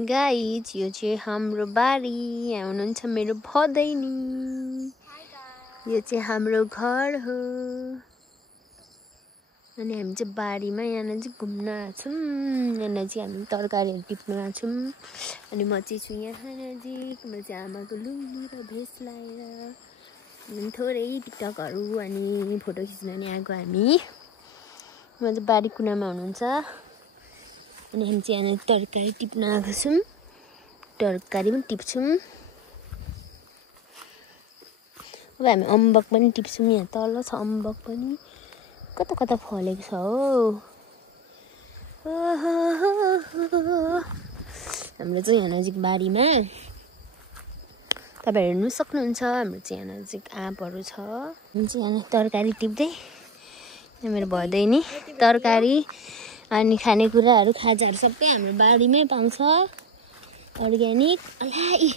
Guys यो चाहिँ हाम्रो बारी। यहाँ हुनुहुन्छ मेरो भदैनी। यो चाहिँ हाम्रो घर हो अनि हामी चाहिँ बारीमा यहाँ चाहिँ घुम्न आएको छौँ। यहाँ चाहिँ हामी तरकारीहरू टिप्न आएको छौँ अनि म चाहिँ छु यहाँ नजिक। म चाहिँ आमाको लुङ्गी र भेस्ट लाएर अनि थोरै टिकटकहरू अनि फोटो खिच्न नि आएको हामी। म चाहिँ बारी कुनामा हुनुहुन्छ अनि हामी चाहिँ यहाँ तरकारी टिप्न आएको छौँ। तरकारी पनि टिप्छौँ। अब हामी अम्बक पनि टिप्छौँ। यहाँ तल छ अम्बक पनि कता कता फलेको छ हो। हाम्रो चाहिँ यहाँ नजिक बारीमा तपाईहरु हेर्नु सक्नुहुन्छ। हाम्रो चाहिँ यहाँ नजिक आँपहरू छ। हामी चाहिँ यहाँ तरकारी टिप्दै मेरो भदैनी तरकारी अनि खानेकुराहरू खाजाहरू सबै हाम्रो बारीमै पाउँछ अर्ग्यानिक। अलाई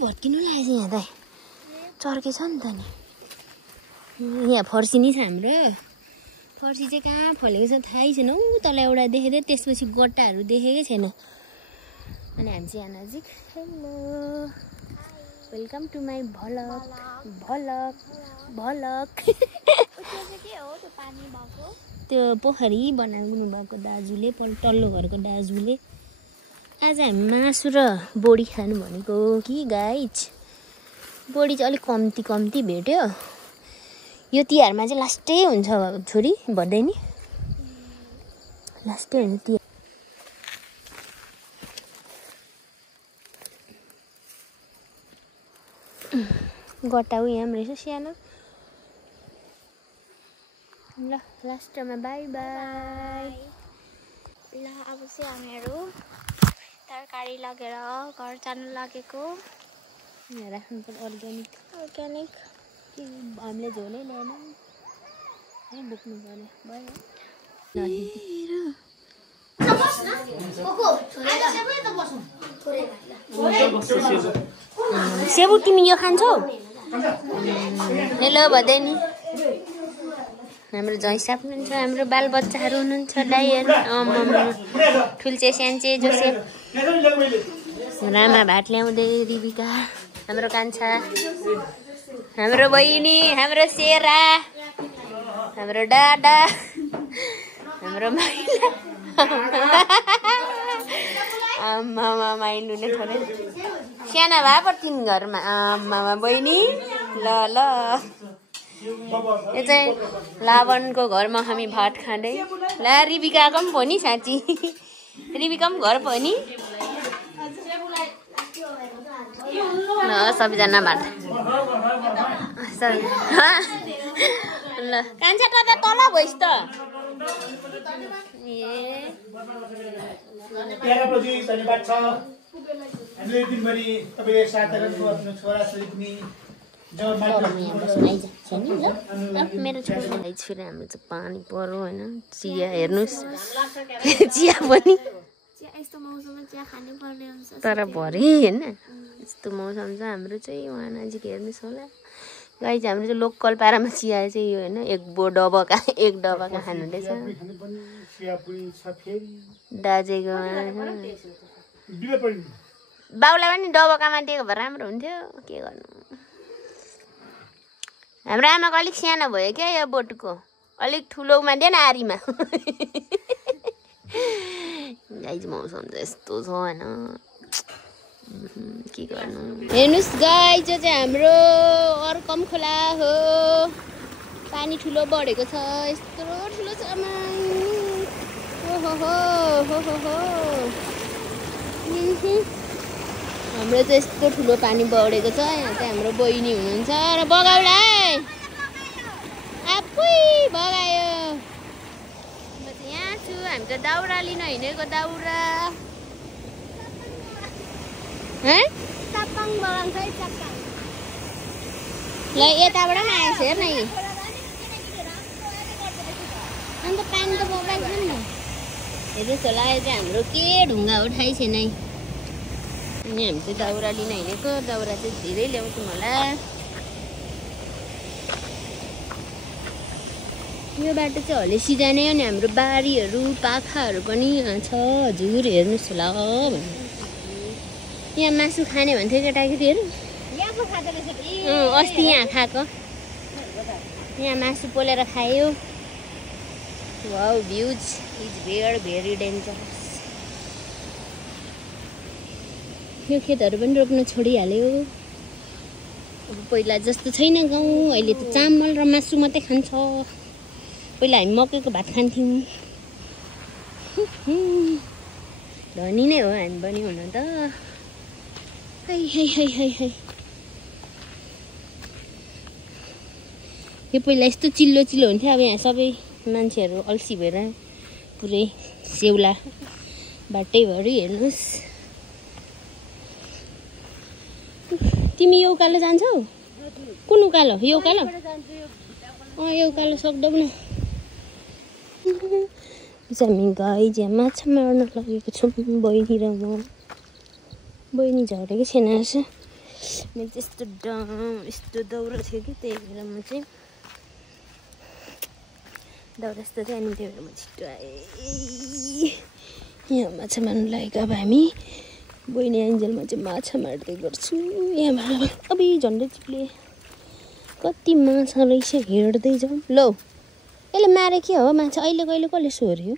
भत्किनु लागेछ यहाँ त चर्केछ नि त नि। यहाँ फर्सी नि छ हाम्रो। फर्सी चाहिँ कहाँ फलेको छ थाहै छैन। ऊ तल एउटा देखेको त्यसपछि गट्टाहरू देखेकै छैन। अनि हामी चाहिँ यहाँ नजिक हेलो वेलकम टु माई भलक भलक भलक। त्यो पोखरी बनाउनु भएको दाजुले तल्लो घरको दाजुले आज हामी मासु र बोडी खानु भनेको कि गाइज। बोडी चाहिँ अलिक कम्ती कम्ती भेट्यो। यो तिहारमा चाहिँ लास्टै हुन्छ छोरी भदैनी लास्टै हुन्छ तिहार। गट्टाउ यहाँ रहेछ सानो। ल लास्टमा बाई बाई। ल अब चाहिँ हामीहरू तरकारी लगेर घर जानु लागेको। यहाँ राख्नुपर्छ अर्ग्यानिक अर्ग्यानिक हामीले झोलै ल्याएन है बोक्नु पर्यो भयो। सेबु तिमी यो खान्छौ? हेलो भदैनी हाम्रो जैसा हुनुहुन्छ हाम्रो बालबच्चाहरू हुनुहुन्छ दाइहरू ठुल्चे स्यान्चे जोसेफ रामा भात ल्याउँदै रिबिका हाम्रो कान्छा हाम्रो बहिनी हाम्रो सेरा हाम्रो दादा हाम्रो माइला आमामा माइलु नै थोरै साना भए पो तिन घरमा आमामा बहिनी ल ल। यो चाहिँ लावनको घरमा हामी भात खाँदै। ला रिबिकाको पनि भयो नि साँच्ची रिबिका पनि घर भयो नि। ल सबैजना भात ल कान्छा त तल भइस् त। मेरो छोरी हाम्रो चाहिँ पानी पर्यो होइन। चिया हेर्नुहोस् चिया पनि तर भरे होइन यस्तो मौसम छ हाम्रो चाहिँ उहाँ नजिक हेर्नुहोस् होला। गाई चाहिँ हाम्रो चाहिँ लोकल पारामा चिया चाहिँ यो होइन एक डबका खानुहुँदैछ दाजेको। बाउलाई पनि डबकामा दिएको भए राम्रो हुन्थ्यो के गर्नु। हाम्रो आमाको अलिक सानो भयो क्या यो बोटको अलिक ठुलोमा दिएन आरीमा। गाई चाहिँ मौसम चाहिँ यस्तो छ होइन के गर्नु। हेर्नुहोस् गाई जो चाहिँ हाम्रो अर्कम खोला हो। पानी ठुलो बढेको छ यत्रो ठुलो छ हाम्रो चाहिँ यस्तो ठुलो पानी बढेको छ। यहाँ चाहिँ हाम्रो बहिनी हुनुहुन्छ र बगाउला आफै बगायो। म चाहिँ यहाँ छु। हामी त दाउरा लिन हिँडेको दाउरा ल यताबाट पनि आएछ हेर्न यी अन्त पानी त बगाएको छ नि त। हेर्नुहोस् होला यो चाहिँ हाम्रो के ढुङ्गा हो थाहै छैन है। अनि हामी चाहिँ दाउरा लिन हिँडेको। दाउरा चाहिँ धेरै ल्याउँछौँ होला। यो बाटो चाहिँ हलेसी जाने अनि हाम्रो बारीहरू पाखाहरू पनि छ हजुर हेर्नुहोस् होला भन्नु। यहाँ मासु खाने भन्थ्यो केटाकेटीहरू अस्ति यहाँ खाएको यहाँ मासु पोलेर खायो वाउ भ्यूज इज भेरी डेन्जरस यो खेतहरू पनि रोप्न छोडिहाल्यो अब पहिला जस्तो छैन गाउँ अहिले त चामल र मासु मात्रै खान्छ पहिला हामी मकैको भात खान्थ्यौँ धनी नै हो हामी पनि हुन त है यो पहिला यस्तो चिल्लो चिल्लो हुन्थ्यो अब यहाँ सबै मान्छेहरू अल्छी भएर पुरै सेउला बाटैभरि हेर्नुहोस् तिमी यो उकालो जान्छौ कुन उकालो यो उकालो यो उकालो सक्दैनौ न हामी गाई ज्या माछा मार्न लगेको छौँ बहिनी र म बहिनी झरेकै छैन रहेछ मैले त्यस्तो यस्तो दाउरा थियो कि त्यही भएर म चाहिँ दाउरा जस्तो चाहिँ अनि त्यही भएर म छिटो आएँ यहाँ माछा मार्नु लागेको अब हामी बहिनी एन्जलमा चाहिँ माछा मार्दै गर्छु यहाँबाट अब झन्डै चिप्ले कति माछा रहेछ हेर्दै जाउँ ल यसले मारे के हो माछा अहिले कहिले कसले सोर्यो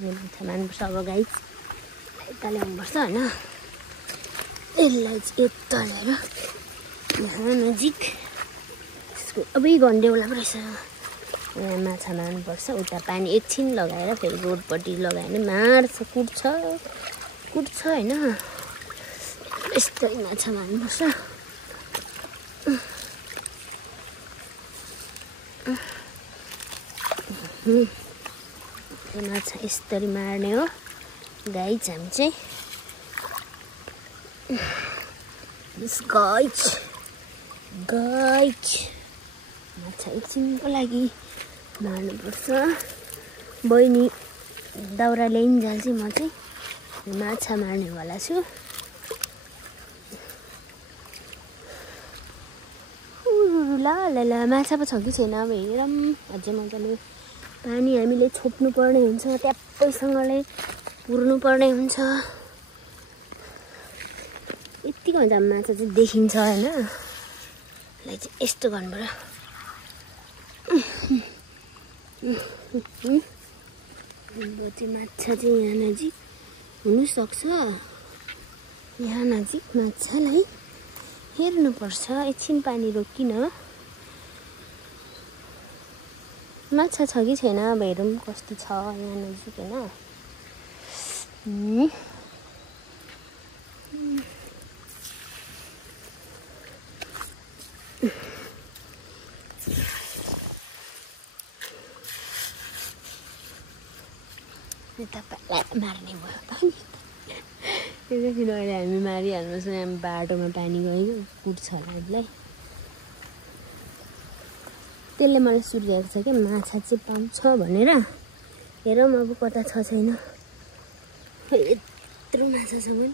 माछा मार्नुपर्छ अब गाई यता ल्याउनुपर्छ होइन यसलाई चाहिँ यता ल्याएर यहाँ नजिक यसको अबै घन्डेउला पो रहेछ यहाँ माछा मार्नुपर्छ उता पानी एकछिन लगाएर फेरि रोडपट्टि लगायो भने मार्छ कुट्छ होइन यस्तै माछा मार्नुपर्छ माछा यसरी मार्ने हो गाइज हामी चाहिँ गाइज माछा एकछिनको लागि मार्नुपर्छ बहिनी दाउरा ल्याइन्जाल चाहिँ म चाहिँ माछा मार्नेवाला छु ला माछा पो छ कि छैन अब हेरौँ अझै मजाले पानी हामीले छोप्नु पर्ने हुन्छ ट्याप्पैसँगले पुर्नु पर्ने हुन्छ यतिको हुन्छ माछा चाहिँ देखिन्छ होइन यसलाई चाहिँ यस्तो गर्नुपर्छ माछा चाहिँ यहाँ नजिक हुनसक्छ यहाँ नजिक माछालाई हेर्नुपर्छ एकछिन पानी रोकिन माछा छ कि छैन अब हेरौँ कस्तो छ यहाँ नजिक होइन तपाईँलाई मार्ने भयो पानी एकैछिन अहिले हामी मारिहाल्नुहोस् न हामी बाटोमा पानी गयो कुट्छ होला हामीलाई त्यसले मलाई सुर्याएको छ क्या माछा चाहिँ पाउँछ भनेर हेरौँ अब कता छ छैन यत्रो माछा छ भने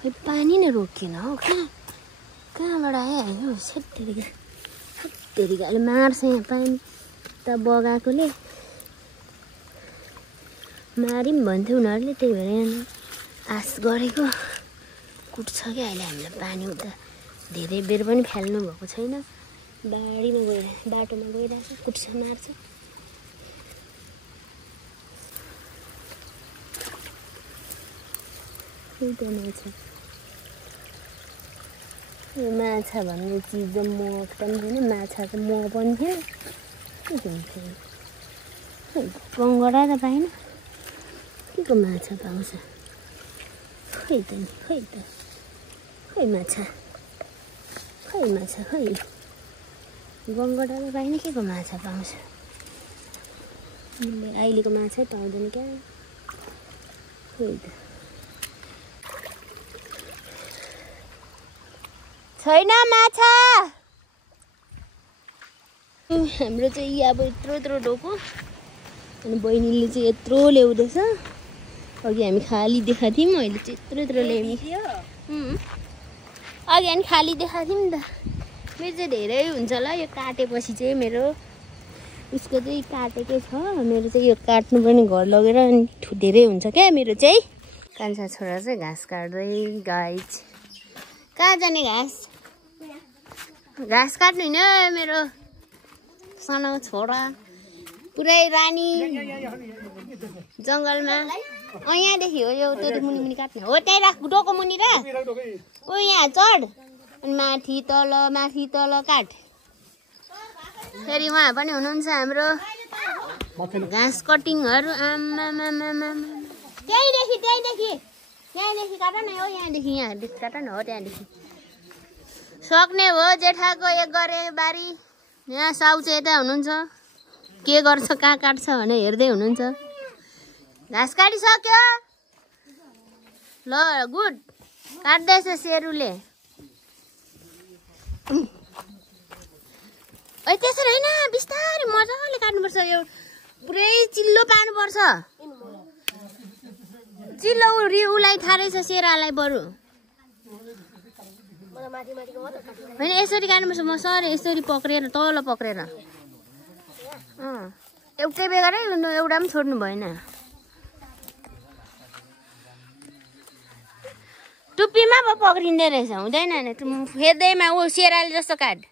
खै पानी नै रोकिएन हौ कहाँबाट आइहाल्यो सेत्तेरिका अहिले मार्छ यहाँ पानी त बगाएकोले मारिम भन्थ्यो उनीहरूले त्यही भएर यहाँ आश गरेको कुट्छ क्या अहिले हामीलाई पानी उता धेरै बेर पनि फाल्नु भएको छैन बाटोमा गइरहेको छ कुट्छ मार्छ माछा भन्ने चिज त मह पनि छैन माछा त मह पनि थिएन के हुन्थ्यो गङ्गडा त पाएन के को माछा पाउँछ खै माछा खै गङ्गडा त पाएन के को माछा पाउँछ अहिलेको माछै पाउँदैन क्या खै त छैन माछा हाम्रो चाहिँ अब यत्रो डोको अनि बहिनीले चाहिँ यत्रो ल्याउँदैछ अघि हामी खाली देखाएको थियौँ अहिले चाहिँ यत्रो ल्याउने अघि हामी खाली देखाएको थियौँ नि त मेरो चाहिँ धेरै हुन्छ होला यो काटेपछि चाहिँ मेरो उसको चाहिँ काटेकै छ। मेरो चाहिँ यो काट्नु पनि घर लगेर अनि धेरै हुन्छ क्या मेरो चाहिँ। कान्छा छोरा चाहिँ घाँस काट्दै गाइज। कहाँ जाने घाँस? घाँस काट्नु होइन मेरो सानो छोरा पुरै रानी जङ्गलमा। यहाँदेखि हो यो त्यो मुनि मुनि काट्ने हो। त्यहीँ राख डोको मुनि राख। यहाँ चढ अनि माथि तल काट। फेरि उहाँ पनि हुनुहुन्छ हाम्रो घाँस कटिङहरू। आमामामामा त्यहीँदेखि काट न हो। यहाँदेखि काट न हो। त्यहाँदेखि सक्ने हो जेठाको एक गरे बारी। यहाँ साउ चाहिँ यता हुनुहुन्छ के गर्छ कहाँ काट्छ भने हेर्दै हुनुहुन्छ। घाँस काटिसक्यो ल गुड। काट्दैछ सेरुले। त्यसरी होइन बिस्तारै मजाले काट्नुपर्छ। यो पुरै चिल्लो पार्नुपर्छ। चिल्लो उसलाई थारै छ सेरालाई बरु होइन यसरी काट्नुपर्छ। मजाले यसरी पक्रेर तल पक्रेर एउटै बेगरै एउटा पनि छोड्नु भएन। टुप्पीमा पो पक्रिँदो रहेछ हुँदैन। फेर्दैमा ऊ सेराले जस्तो काट।